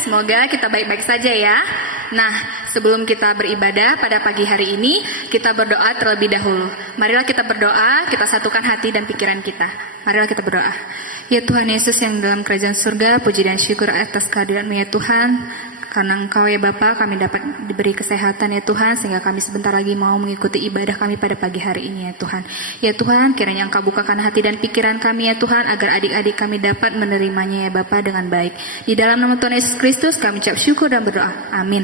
Semoga kita baik-baik saja ya. Nah, sebelum kita beribadah pada pagi hari ini, kita berdoa terlebih dahulu. Marilah kita berdoa, kita satukan hati dan pikiran kita. Marilah kita berdoa. Ya Tuhan Yesus yang dalam kerajaan surga, puji dan syukur atas kehadiran-Mu ya Tuhan. Karena Engkau ya Bapa, kami dapat diberi kesehatan ya Tuhan, sehingga kami sebentar lagi mau mengikuti ibadah kami pada pagi hari ini ya Tuhan. Ya Tuhan, kiranya Engkau bukakan hati dan pikiran kami ya Tuhan, agar adik-adik kami dapat menerimanya ya Bapa dengan baik. Di dalam nama Tuhan Yesus Kristus kami ucap syukur dan berdoa. Amin.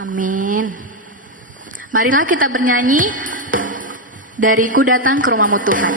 Amin. Marilah kita bernyanyi, Dariku Datang ke Rumah-Mu Tuhan.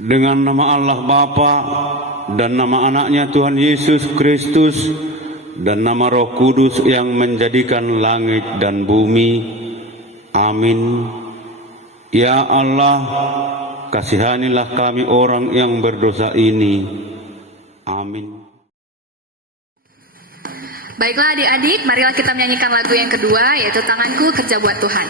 Dengan nama Allah Bapa dan nama anaknya Tuhan Yesus Kristus dan nama Roh Kudus yang menjadikan langit dan bumi. Amin. Ya Allah, kasihanilah kami orang yang berdosa ini. Amin. Baiklah adik-adik, marilah kita menyanyikan lagu yang kedua, yaitu Tanganku Kerja Buat Tuhan.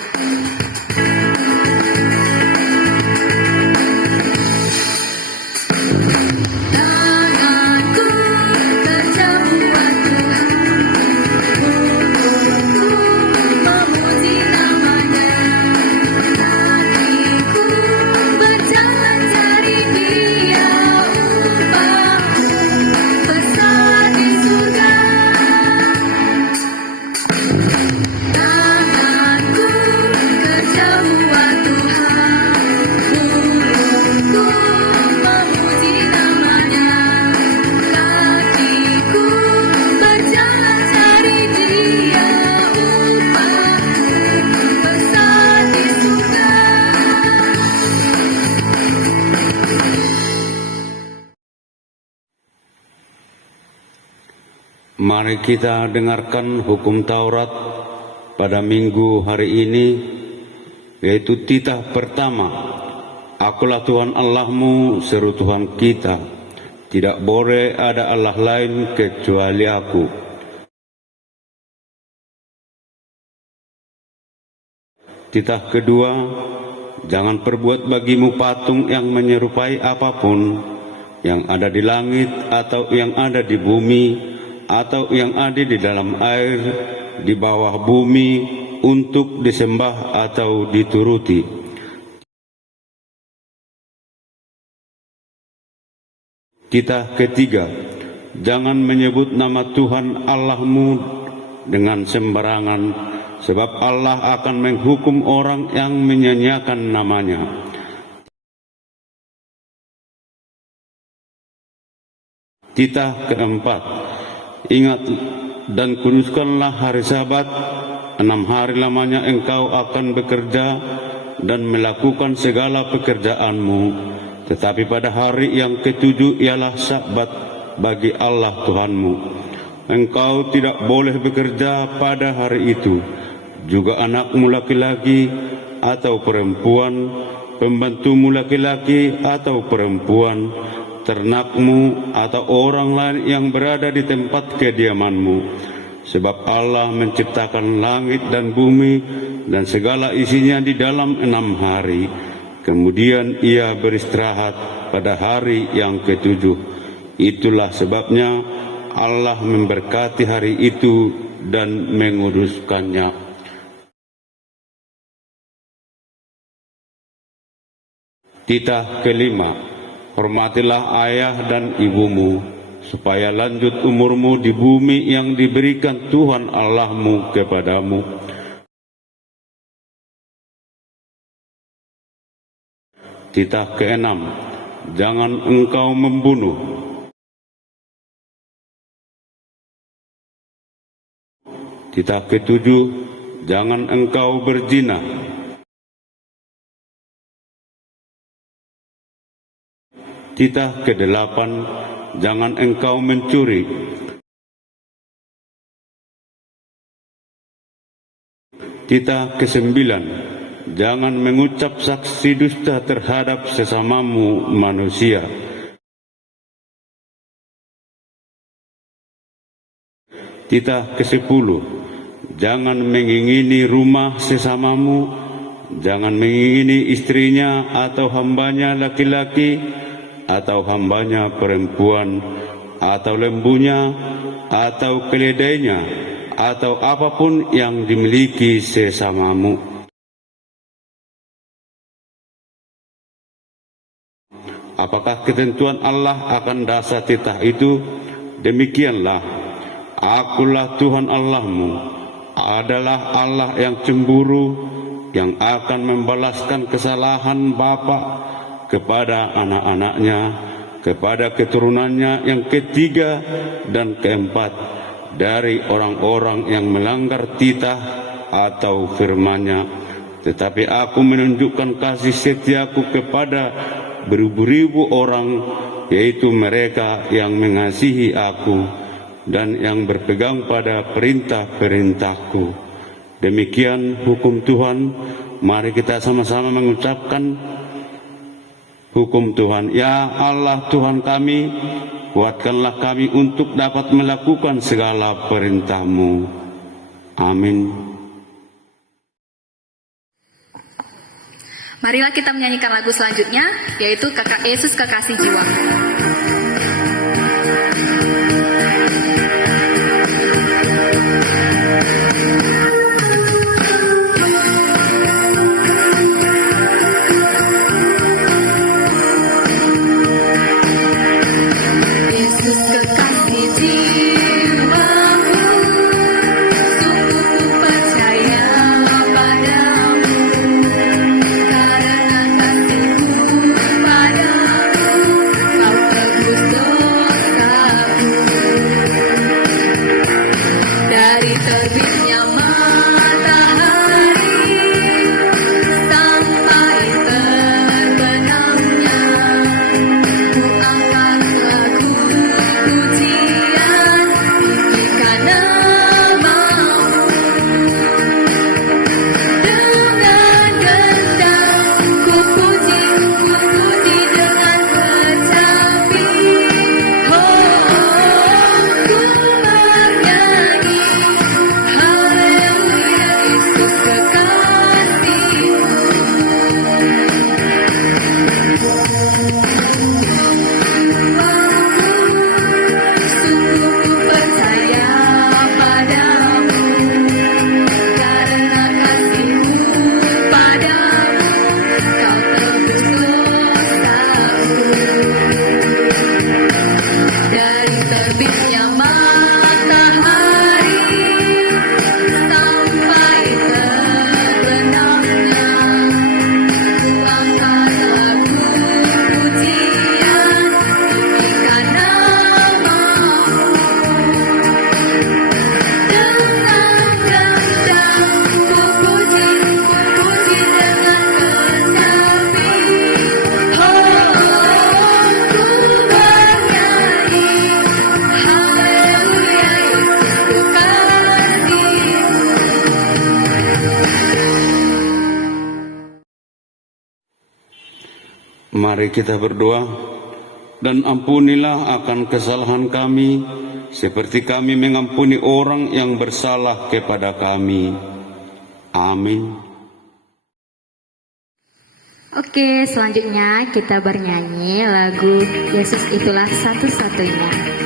Mari kita dengarkan hukum Taurat pada minggu hari ini, yaitu titah pertama. Akulah Tuhan Allahmu, seru Tuhan kita. Tidak boleh ada Allah lain kecuali Aku. Titah kedua, jangan perbuat bagimu patung yang menyerupai apapun yang ada di langit atau yang ada di bumi atau yang ada di dalam air di bawah bumi untuk disembah atau dituruti. Titah ketiga, jangan menyebut nama Tuhan Allahmu dengan sembarangan, sebab Allah akan menghukum orang yang menyanyiakan namanya. Titah keempat, ingat dan kuduskanlah hari Sabat, 6 hari lamanya engkau akan bekerja dan melakukan segala pekerjaanmu. Tetapi pada hari yang ketujuh ialah Sabat bagi Allah Tuhanmu. Engkau tidak boleh bekerja pada hari itu. Juga anakmu laki-laki atau perempuan, pembantumu laki-laki atau perempuan, ternakmu atau orang lain yang berada di tempat kediamanmu. Sebab Allah menciptakan langit dan bumi dan segala isinya di dalam 6 hari. Kemudian ia beristirahat pada hari yang ketujuh. Itulah sebabnya Allah memberkati hari itu dan menguduskannya. Titah kelima, hormatilah ayah dan ibumu, supaya lanjut umurmu di bumi yang diberikan Tuhan Allahmu kepadamu. Titah keenam, jangan engkau membunuh. Titah ketujuh, jangan engkau berzina. Titah kedelapan, jangan engkau mencuri. Titah kesembilan, jangan mengucap saksi dusta terhadap sesamamu manusia. Titah ke-10, jangan mengingini rumah sesamamu, jangan mengingini istrinya atau hambanya laki-laki, atau hambanya perempuan, atau lembunya, atau keledainya, atau apapun yang dimiliki sesamamu. Apakah ketentuan Allah akan dasar titah itu? Demikianlah, Akulah Tuhan Allahmu, adalah Allah yang cemburu, yang akan membalaskan kesalahan bapa kepada anak-anaknya, kepada keturunannya yang ketiga dan keempat dari orang-orang yang melanggar titah atau firman-Nya. Tetapi aku menunjukkan kasih setiaku kepada beribu-ribu orang, yaitu mereka yang mengasihi aku dan yang berpegang pada perintah-perintahku. Demikian hukum Tuhan. Mari kita sama-sama mengucapkan hukum Tuhan. Ya Allah Tuhan kami, kuatkanlah kami untuk dapat melakukan segala perintah-Mu. Amin. Marilah kita menyanyikan lagu selanjutnya, yaitu Yesus Kekasih Jiwa. Karena kasih-Mu padaku, Kau teguh Mari kita berdoa. Dan ampunilah akan kesalahan kami, seperti kami mengampuni orang yang bersalah kepada kami. Amin. Oke, selanjutnya kita bernyanyi lagu Yesus Itulah Satu-Satunya.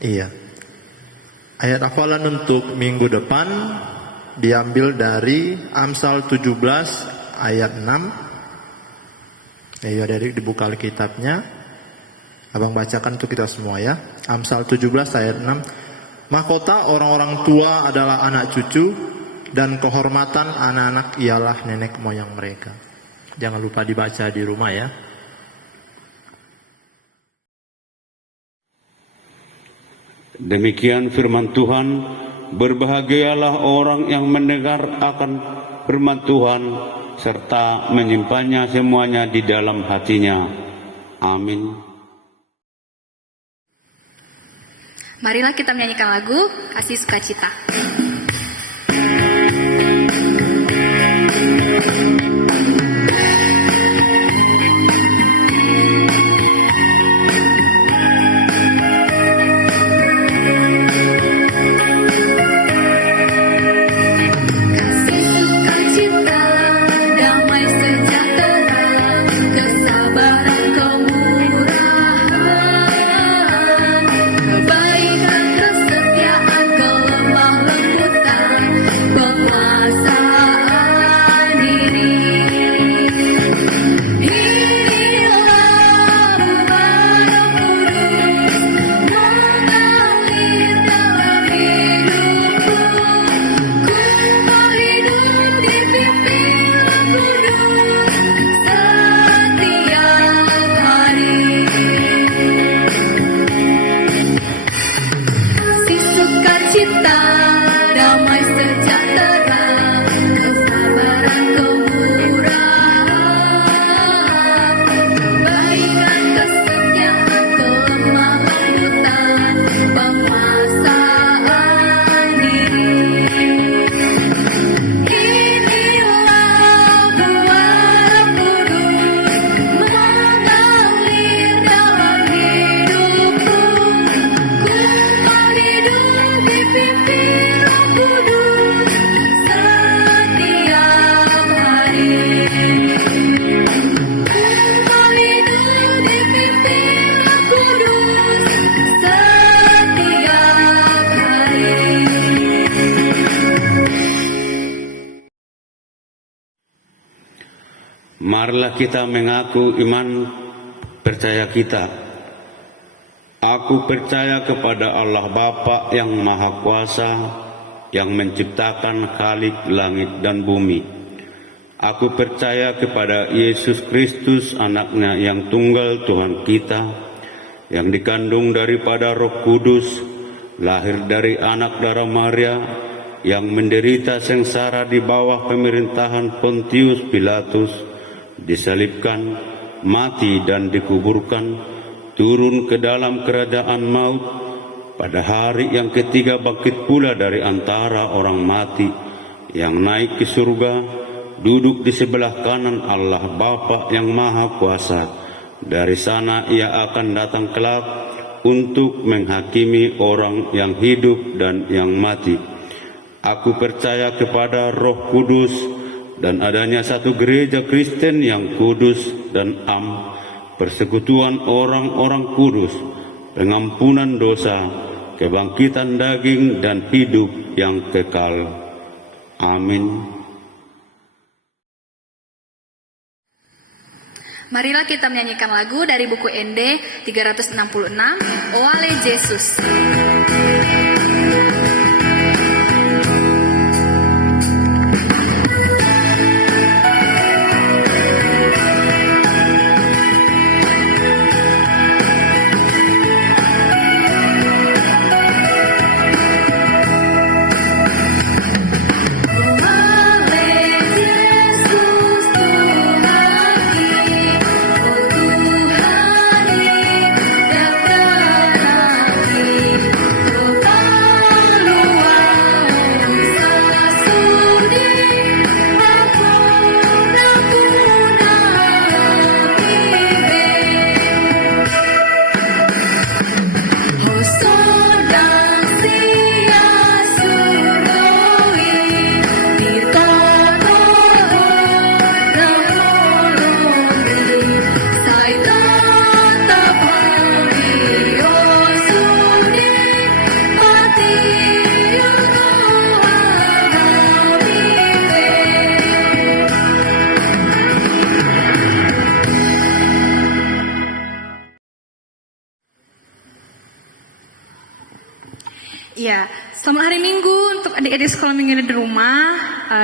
Iya. Ayat hafalan untuk minggu depan diambil dari Amsal 17 ayat 6. Ayo dari dibuka Alkitabnya. Abang bacakan untuk kita semua ya. Amsal 17 ayat 6. Mahkota orang-orang tua adalah anak cucu, dan kehormatan anak-anak ialah nenek moyang mereka. Jangan lupa dibaca di rumah ya. Demikian firman Tuhan, berbahagialah orang yang mendengar akan firman Tuhan, serta menyimpannya semuanya di dalam hatinya. Amin. Marilah kita menyanyikan lagu Kasih Sukacita. Marilah kita mengaku iman percaya kita. Aku percaya kepada Allah Bapa yang Maha Kuasa, yang menciptakan Khalik langit dan bumi. Aku percaya kepada Yesus Kristus, anaknya yang tunggal Tuhan kita, yang dikandung daripada Roh Kudus, lahir dari anak darah Maria, yang menderita sengsara di bawah pemerintahan Pontius Pilatus, disalibkan, mati dan dikuburkan, turun ke dalam kerajaan maut, pada hari yang ketiga bangkit pula dari antara orang mati, yang naik ke surga, duduk di sebelah kanan Allah Bapa yang Maha Kuasa. Dari sana ia akan datang kelak untuk menghakimi orang yang hidup dan yang mati. Aku percaya kepada Roh Kudus dan adanya satu gereja Kristen yang kudus dan am, persekutuan orang-orang kudus, pengampunan dosa, kebangkitan daging dan hidup yang kekal. Amin. Marilah kita menyanyikan lagu dari buku ND 366, Oale Yesus. Ya, selamat hari Minggu untuk adik-adik sekolah minggu di rumah.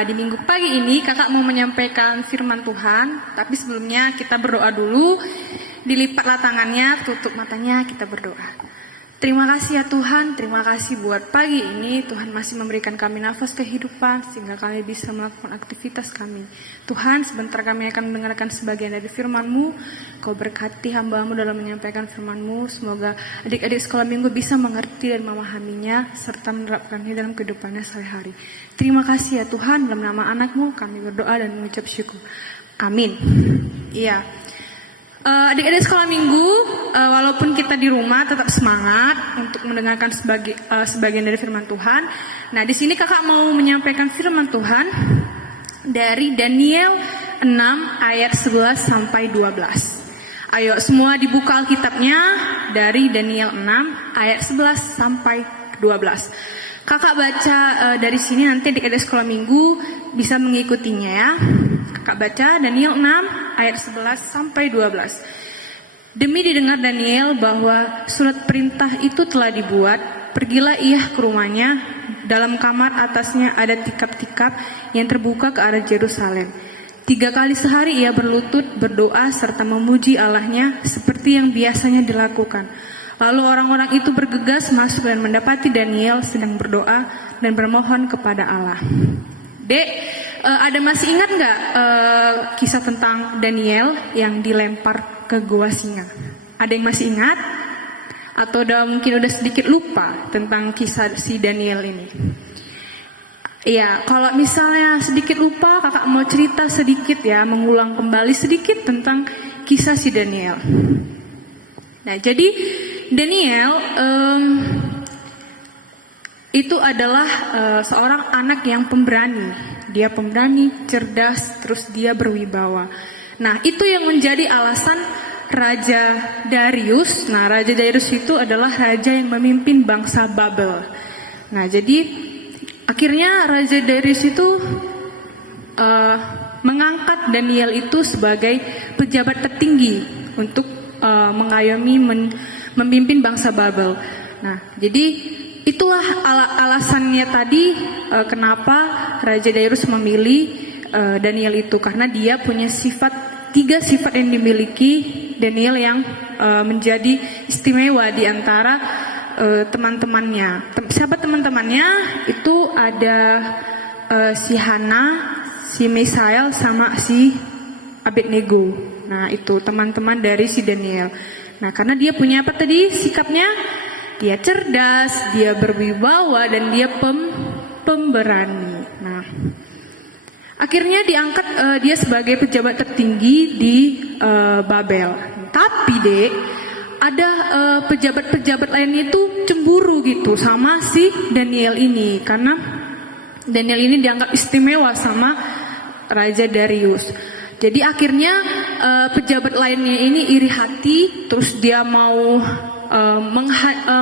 Di minggu pagi ini kakak mau menyampaikan firman Tuhan. Tapi sebelumnya kita berdoa dulu. Dilipatlah tangannya, tutup matanya, kita berdoa. Terima kasih ya Tuhan, terima kasih buat pagi ini. Tuhan masih memberikan kami nafas kehidupan sehingga kami bisa melakukan aktivitas kami. Tuhan, sebentar kami akan mendengarkan sebagian dari firman-Mu. Kau berkati hamba-Mu dalam menyampaikan firman-Mu. Semoga adik-adik sekolah minggu bisa mengerti dan memahaminya serta menerapkannya dalam kehidupannya sehari-hari. Terima kasih ya Tuhan, dalam nama anak-Mu kami berdoa dan mengucap syukur. Amin. Iya. Adik-adik sekolah minggu, walaupun kita di rumah tetap semangat untuk mendengarkan sebagian dari firman Tuhan. Nah, di sini kakak mau menyampaikan firman Tuhan dari Daniel 6 ayat 11 sampai 12. Ayo semua dibuka Alkitabnya dari Daniel 6 ayat 11 sampai 12. Kakak baca dari sini, nanti adik-adik sekolah minggu bisa mengikutinya ya. Kakak baca Daniel 6 ayat 11 sampai 12. Demi didengar Daniel bahwa surat perintah itu telah dibuat, pergilah ia ke rumahnya. Dalam kamar atasnya ada tikap-tikap yang terbuka ke arah Yerusalem. 3 kali sehari ia berlutut, berdoa serta memuji Allahnya seperti yang biasanya dilakukan. Lalu orang-orang itu bergegas masuk dan mendapati Daniel sedang berdoa dan bermohon kepada Allah. Dek, ada masih ingat nggak kisah tentang Daniel yang dilempar ke gua singa? Ada yang masih ingat? Atau mungkin udah sedikit lupa tentang kisah si Daniel ini? Iya, kalau misalnya sedikit lupa, kakak mau cerita sedikit ya, mengulang kembali sedikit tentang kisah si Daniel. Nah, jadi Daniel itu adalah seorang anak yang pemberani. Dia pemberani, cerdas, terus dia berwibawa. Nah, itu yang menjadi alasan Raja Darius. Nah, Raja Darius itu adalah raja yang memimpin bangsa Babel. Nah, jadi akhirnya Raja Darius itu mengangkat Daniel itu sebagai pejabat tertinggi untuk mengayomi memimpin bangsa Babel. Nah, jadi itulah alasannya tadi kenapa Raja Darius memilih Daniel itu, karena dia punya 3 sifat yang dimiliki Daniel yang menjadi istimewa di antara teman-temannya. Siapa teman-temannya? Itu ada si Hana, si Misael, sama si Abednego. Nah, itu teman-teman dari si Daniel. Nah, karena dia punya apa tadi sikapnya? Dia cerdas, dia berwibawa, dan dia pemberani. Nah, akhirnya diangkat dia sebagai pejabat tertinggi di Babel. Tapi dek, ada pejabat-pejabat lainnya itu cemburu gitu sama si Daniel ini, karena Daniel ini dianggap istimewa sama Raja Darius. Jadi akhirnya pejabat lainnya ini iri hati, terus dia mau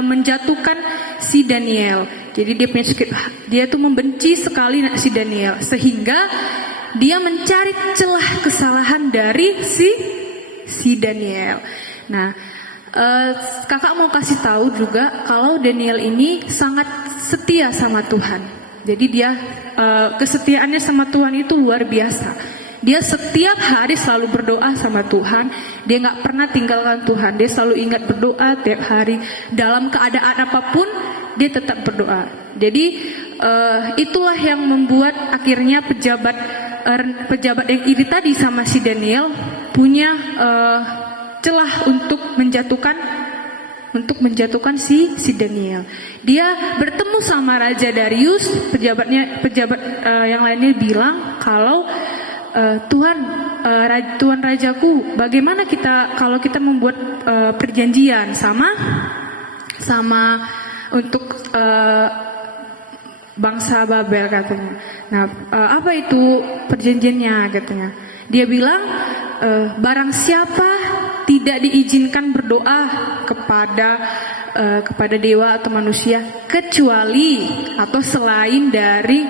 menjatuhkan si Daniel. Jadi dia tuh membenci sekali si Daniel, sehingga dia mencari celah kesalahan dari si Daniel. Nah, kakak mau kasih tahu juga kalau Daniel ini sangat setia sama Tuhan. Jadi dia kesetiaannya sama Tuhan itu luar biasa. Dia setiap hari selalu berdoa sama Tuhan. Dia nggak pernah tinggalkan Tuhan. Dia selalu ingat berdoa tiap hari. Dalam keadaan apapun, dia tetap berdoa. Jadi itulah yang membuat akhirnya pejabat yang iri tadi sama si Daniel punya celah untuk menjatuhkan si Daniel. Dia bertemu sama Raja Darius. Pejabat yang lainnya bilang kalau Tuhan Rajaku, bagaimana kalau kita membuat perjanjian sama untuk bangsa Babel katanya. Nah, apa itu perjanjiannya katanya? Dia bilang barang siapa tidak diizinkan berdoa kepada dewa atau manusia kecuali atau selain dari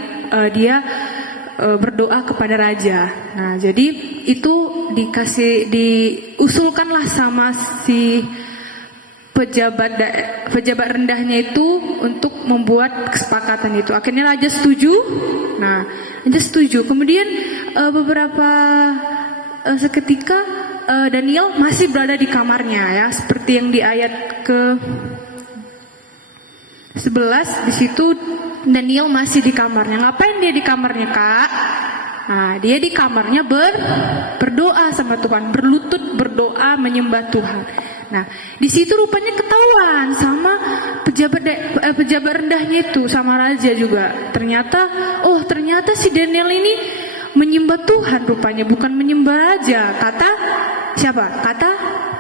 dia berdoa kepada raja. Nah, jadi itu diusulkanlah sama si pejabat rendahnya itu untuk membuat kesepakatan itu. Akhirnya raja setuju. Nah, raja setuju. Kemudian seketika Daniel masih berada di kamarnya ya, seperti yang di ayat ke 11 di situ. Daniel masih di kamarnya. Ngapain dia di kamarnya, Kak? Nah, dia di kamarnya berdoa sama Tuhan, berlutut berdoa menyembah Tuhan. Nah, di situ rupanya ketahuan sama pejabat rendahnya itu, sama raja juga. Ternyata si Daniel ini menyembah Tuhan rupanya, bukan menyembah raja. Kata siapa? Kata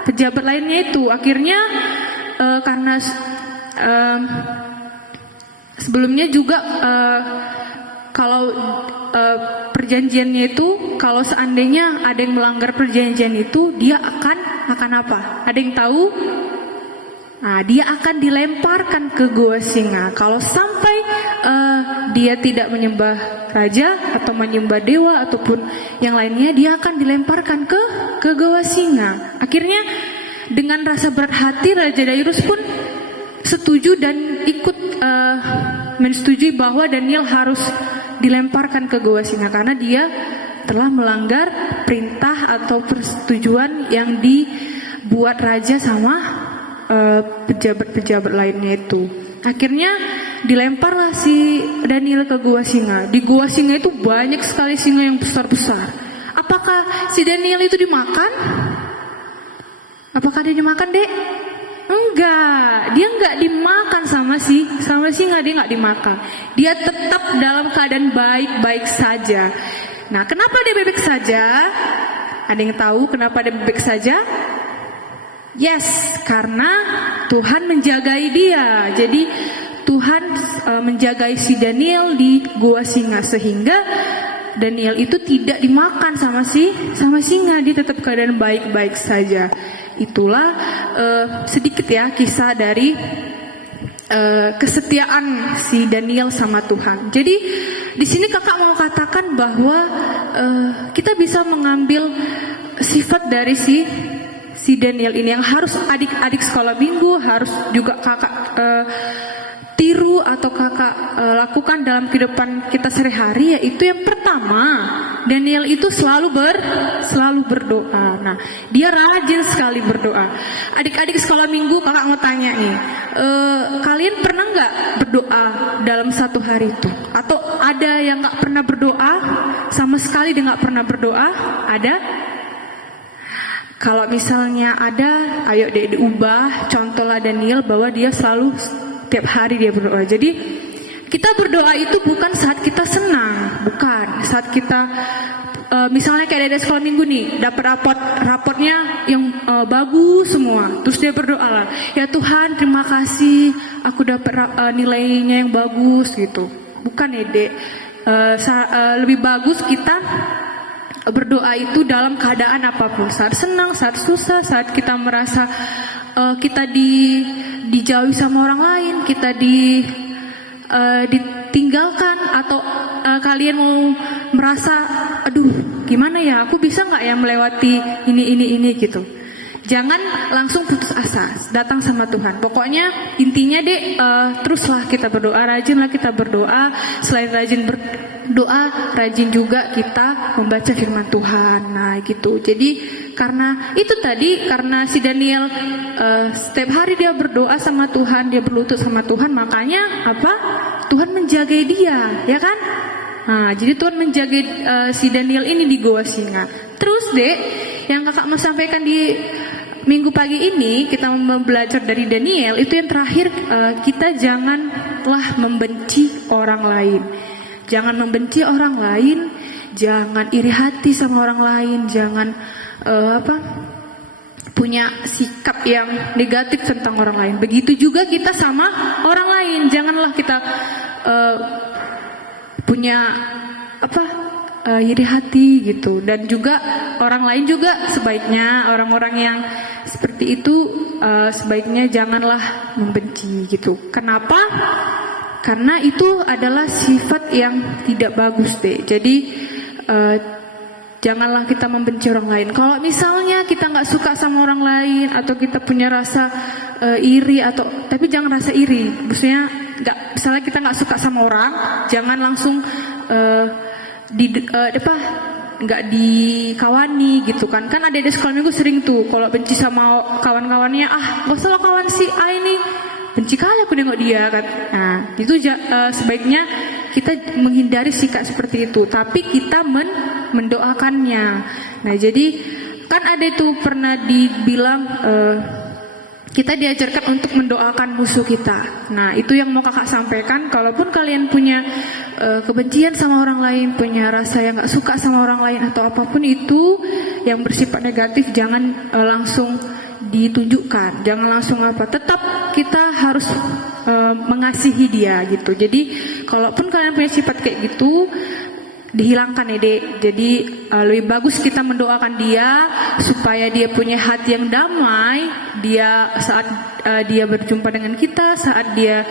pejabat lainnya itu. Akhirnya karena sebelumnya juga kalau perjanjiannya itu, kalau seandainya ada yang melanggar perjanjian itu, dia akan apa? Ada yang tahu? Nah, dia akan dilemparkan ke gua singa. Kalau sampai dia tidak menyembah raja atau menyembah dewa ataupun yang lainnya, dia akan dilemparkan ke gua singa. Akhirnya dengan rasa berat hati Raja Darius pun setuju dan ikut menyetujui bahwa Daniel harus dilemparkan ke gua singa karena dia telah melanggar perintah atau persetujuan yang dibuat raja sama pejabat-pejabat lainnya itu. Akhirnya dilemparlah si Daniel ke gua singa. Di gua singa itu banyak sekali singa yang besar-besar. Apakah si Daniel itu dimakan? Apakah dia dimakan, Dek? Enggak, dia enggak dimakan sama singa, dia enggak dimakan. Dia tetap dalam keadaan baik-baik saja. Nah, kenapa dia baik-baik saja? Ada yang tahu kenapa dia baik-baik saja? Yes, karena Tuhan menjagai dia. Jadi Tuhan menjagai si Daniel di gua singa sehingga Daniel itu tidak dimakan sama singa, dia tetap keadaan baik-baik saja. Itulah sedikit ya kisah dari kesetiaan si Daniel sama Tuhan. Jadi di sini kakak mau katakan bahwa kita bisa mengambil sifat dari si Daniel ini yang harus adik-adik sekolah minggu harus juga kakak tiru atau kakak lakukan dalam kehidupan kita sehari-hari, yaitu yang pertama, Daniel itu selalu berdoa. Nah, dia rajin sekali berdoa. Adik-adik sekolah minggu, kakak mau tanya nih, kalian pernah nggak berdoa dalam satu hari itu? Atau ada yang nggak pernah berdoa sama sekali, dia nggak pernah berdoa? Ada? kalau misalnya ada, ayo deh diubah. Contohlah Daniel bahwa dia selalu tiap hari dia berdoa. Jadi kita berdoa itu bukan saat kita senang, bukan saat kita misalnya kayak ada sekolah minggu nih, dapat raportnya yang bagus semua, terus dia berdoa lah, ya Tuhan terima kasih, aku dapat nilainya yang bagus gitu. Bukan ya dek, lebih bagus kita berdoa itu dalam keadaan apapun, saat senang, saat susah, saat kita merasa kita dijauhi sama orang lain, kita ditinggalkan, atau kalian mau merasa aduh gimana ya, aku bisa nggak ya melewati ini gitu. Jangan langsung putus asa, datang sama Tuhan. Pokoknya intinya dek, teruslah kita berdoa, rajinlah kita berdoa. Selain rajin berdoa, rajin juga kita membaca firman Tuhan. Nah gitu. Jadi karena itu tadi, karena si Daniel setiap hari dia berdoa sama Tuhan, dia berlutut sama Tuhan, makanya apa? Tuhan menjaga dia, ya kan? Nah, jadi Tuhan menjaga si Daniel ini di Goa Singa. Terus dek, yang kakak mau sampaikan di minggu pagi ini, kita mau belajar dari Daniel, itu yang terakhir, kita janganlah membenci orang lain. Jangan membenci orang lain, jangan iri hati sama orang lain, jangan punya sikap yang negatif tentang orang lain. Begitu juga kita sama orang lain, janganlah kita punya iri hati gitu. Dan juga orang lain juga sebaiknya, orang-orang yang seperti itu sebaiknya janganlah membenci gitu. Kenapa? Karena itu adalah sifat yang tidak bagus deh. Jadi janganlah kita membenci orang lain. Kalau misalnya kita nggak suka sama orang lain, atau kita punya rasa iri, tapi jangan rasa iri. Maksudnya misalnya kita nggak suka sama orang, jangan langsung nggak dikawani gitu kan. Kan ada di sekolah minggu sering tuh kalau benci sama kawan-kawannya, gak usah kawan si A ini, benci kali aku nengok dia kan. Nah itu sebaiknya kita menghindari sikap seperti itu, tapi kita mendoakannya. Nah jadi kan ada itu pernah dibilang kita diajarkan untuk mendoakan musuh kita. Nah itu yang mau kakak sampaikan. Kalaupun kalian punya kebencian sama orang lain, punya rasa yang gak suka sama orang lain, atau apapun itu yang bersifat negatif, jangan langsung ditunjukkan, jangan langsung tetap kita harus mengasihi dia gitu. Jadi kalaupun kalian punya sifat kayak gitu, dihilangkan ya dek. Jadi lebih bagus kita mendoakan dia supaya dia punya hati yang damai. Dia saat dia berjumpa dengan kita, saat dia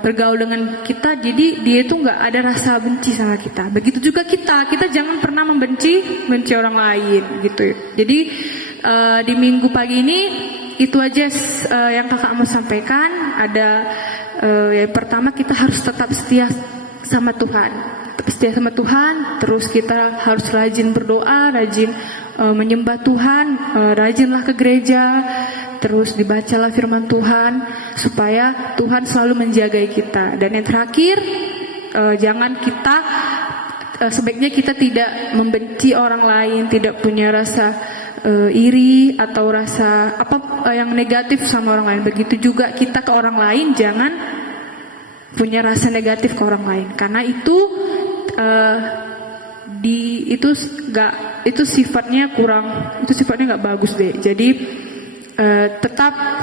bergaul dengan kita, jadi dia itu nggak ada rasa benci sama kita. Begitu juga kita jangan pernah membenci orang lain gitu. Jadi di minggu pagi ini itu aja yang kakak mau sampaikan. Ada yang pertama, kita harus tetap setia sama Tuhan. Setia sama Tuhan, terus kita harus rajin berdoa, rajin menyembah Tuhan, rajinlah ke gereja, terus dibacalah firman Tuhan supaya Tuhan selalu menjaga kita. Dan yang terakhir, jangan kita sebaiknya kita tidak membenci orang lain, tidak punya rasa iri atau rasa yang negatif sama orang lain. Begitu juga kita ke orang lain, jangan punya rasa negatif ke orang lain, karena itu itu sifatnya nggak bagus deh. Jadi tetap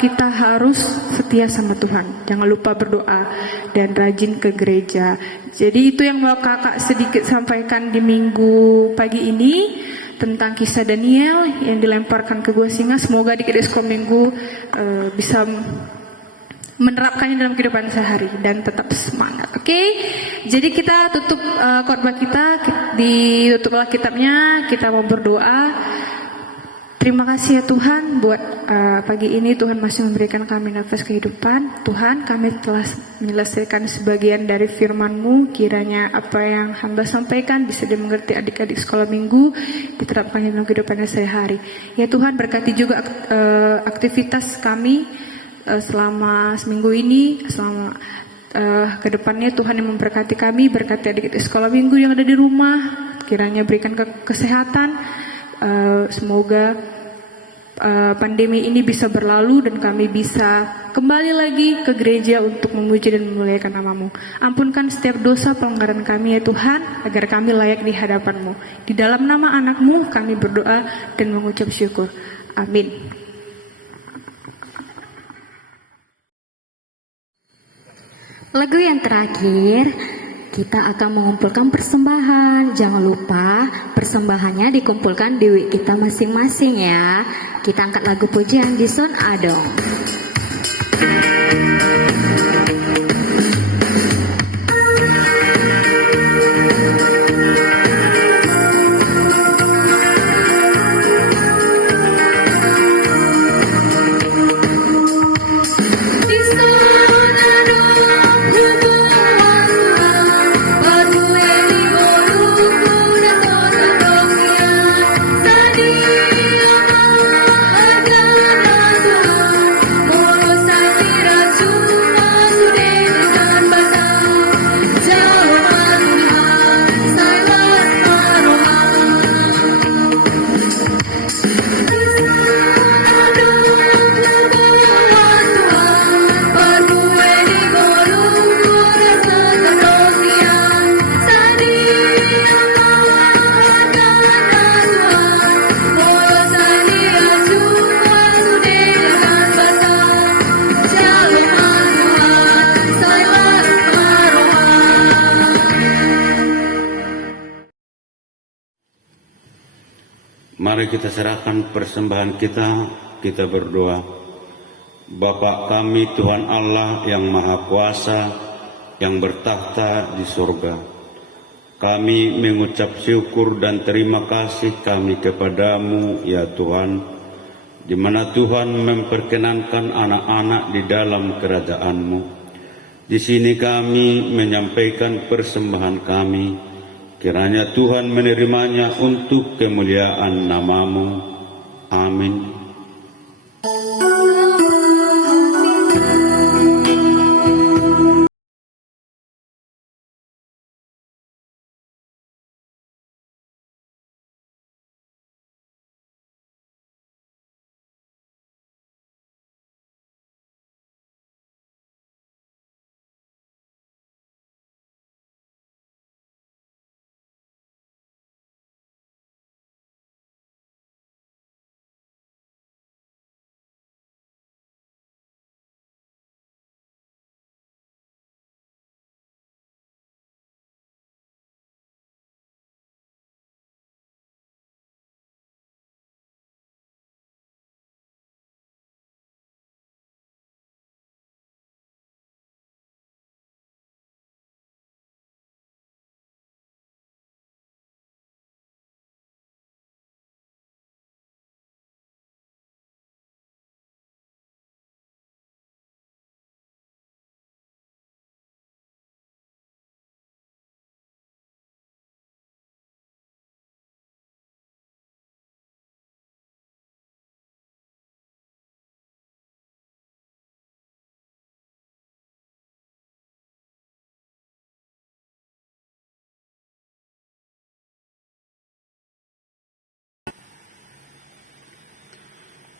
kita harus setia sama Tuhan, jangan lupa berdoa dan rajin ke gereja. Jadi itu yang mau kakak sedikit sampaikan di minggu pagi ini tentang kisah Daniel yang dilemparkan ke Gua Singa. Semoga di sekolah minggu bisa menerapkannya dalam kehidupan sehari dan tetap semangat. Oke? Jadi kita tutup khotbah kita, ditutup Alkitabnya, kita mau berdoa. Terima kasih ya Tuhan buat pagi ini Tuhan masih memberikan kami nafas kehidupan. Tuhan, kami telah menyelesaikan sebagian dari firman-Mu. Kiranya apa yang hamba sampaikan bisa dimengerti adik-adik sekolah minggu, diterapkan dalam kehidupannya sehari-hari. Ya Tuhan, berkati juga aktivitas kami selama seminggu ini, selama ke depannya. Tuhan yang memberkati kami, berkati adik-adik sekolah minggu yang ada di rumah. Kiranya berikan kesehatan, Semoga pandemi ini bisa berlalu dan kami bisa kembali lagi ke gereja untuk memuji dan memuliakan nama-Mu. Ampunkan setiap dosa pelanggaran kami ya Tuhan, agar kami layak di hadapan-Mu. Di dalam nama anak-Mu kami berdoa dan mengucap syukur. Amin. Lagu yang terakhir, kita akan mengumpulkan persembahan. Jangan lupa persembahannya dikumpulkan di week kita masing-masing ya. Kita angkat lagu pujian di Son Adong. Mari kita serahkan persembahan kita berdoa. Bapa kami Tuhan Allah yang Maha Kuasa, yang bertahta di surga. Kami mengucap syukur dan terima kasih kami kepadamu ya Tuhan, di mana Tuhan memperkenankan anak-anak di dalam kerajaan-Mu. Di sini kami menyampaikan persembahan kami. Kiranya Tuhan menerimanya untuk kemuliaan nama-Mu. Amin.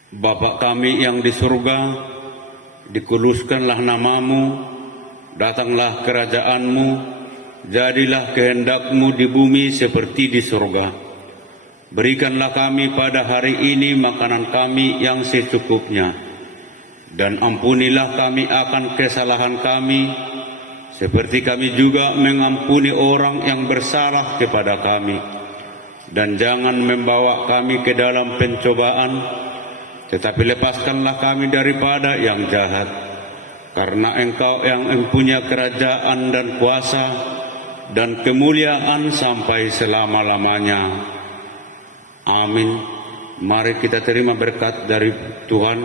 Bapa kami yang di surga, dikuduskanlah nama-Mu, datanglah kerajaan-Mu, jadilah kehendak-Mu di bumi seperti di surga. Berikanlah kami pada hari ini makanan kami yang secukupnya, dan ampunilah kami akan kesalahan kami, seperti kami juga mengampuni orang yang bersalah kepada kami. Dan jangan membawa kami ke dalam pencobaan, tetapi lepaskanlah kami daripada yang jahat, karena Engkau yang mempunyai kerajaan dan kuasa dan kemuliaan sampai selama-lamanya. Amin. Mari kita terima berkat dari Tuhan.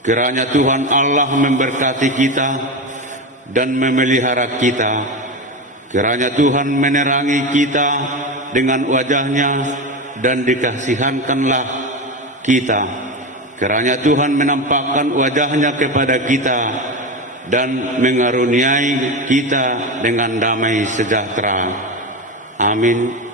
Kiranya Tuhan Allah memberkati kita dan memelihara kita. Kiranya Tuhan menerangi kita dengan wajah-Nya dan dikasihankanlah kita. Kiranya Tuhan menampakkan wajah-Nya kepada kita dan mengaruniai kita dengan damai sejahtera. Amin.